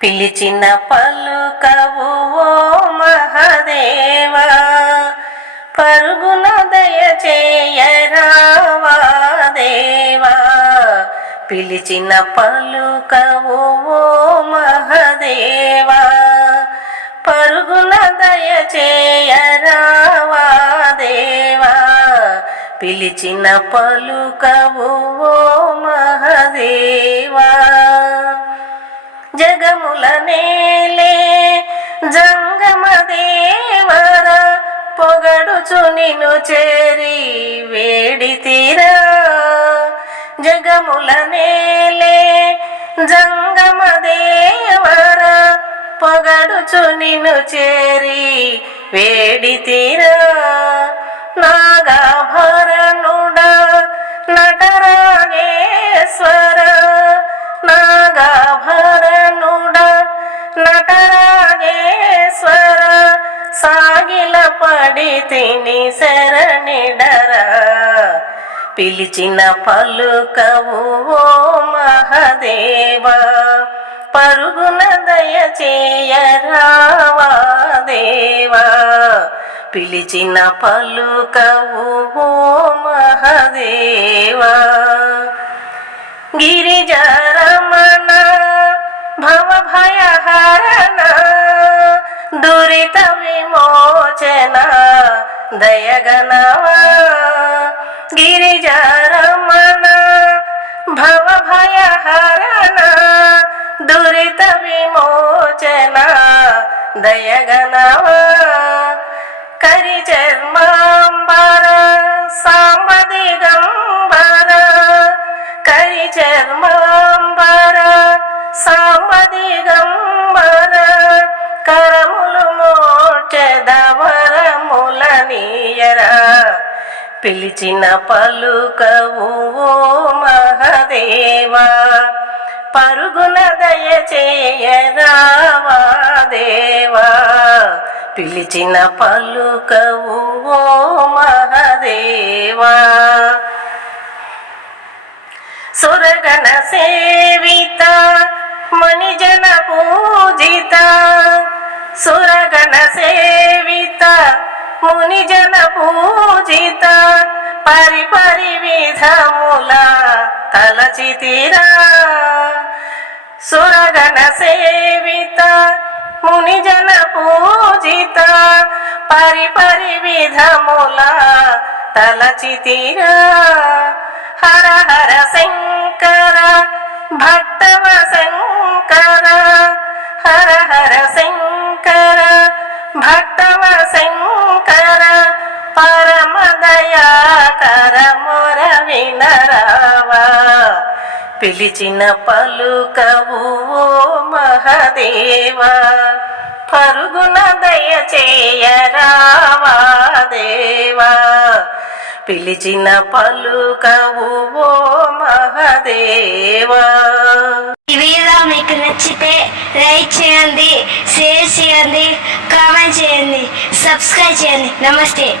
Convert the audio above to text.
పిలిచిన పలుకవు ఓ మహదేవా పరుగున దయ చేయరావా దేవా పిలిచిన పలుకవు ఓ మహదేవా పరుగున దయ చేయరావా దేవా పిలిచిన పలుకవు ఓ మహదేవా. జగముల నేలే జంగమ దేవర పొగడుచు నిను చేరి వేడి తీరా. జగముల నేలే జంగమ దేవర పొగడుచు నిను చేరి వేడి తీరా. నాగాభరణుడా నటరాజేశ్వర సాగిల పడితిని శరణిడర. పిలిచిన పలుకవు ఓ మహదేవ పరుగున దయ చేయరావా దేవా పిలిచిన పలుకవు ఓ మహదేవ గిరిజా దయగనవా గిరిజరమణ భవభయహరణ దురిత విమోచన దయగలవా? కరి చర్మాంబర సాంబదిగంబర కరి చర్మాంబర సాంబదిగంబర పిలిచిన పలుకవు ఓ మహదేవా పరుగున దయ చేయరావా దేవా పిలిచిన పలుకవు ఓ మహదేవా సురగణ సేవిత మణిజన పూజిత సురగణ సేవిత మునిజన పూజిత పరి పరి విధముల తలచితిరా. సురగణ సేవిత మునిజన పూజిత పరి పరి విధముల తలచితిరా. హర హర శంకర భక్తవ శంకర హర హర శంకర వినరావా పిలిచిన పలుకవు ఓ మహదేవా? పరుగున దయ దేవా? పిలిచిన పలుకవు ఓ మహదేవా? ఈ వీడియో మీకు నచ్చితే లైక్ చేయండి షేర్ చేయండి కామెంట్ చేయండి సబ్స్క్రైబ్ చేయండి. నమస్తే.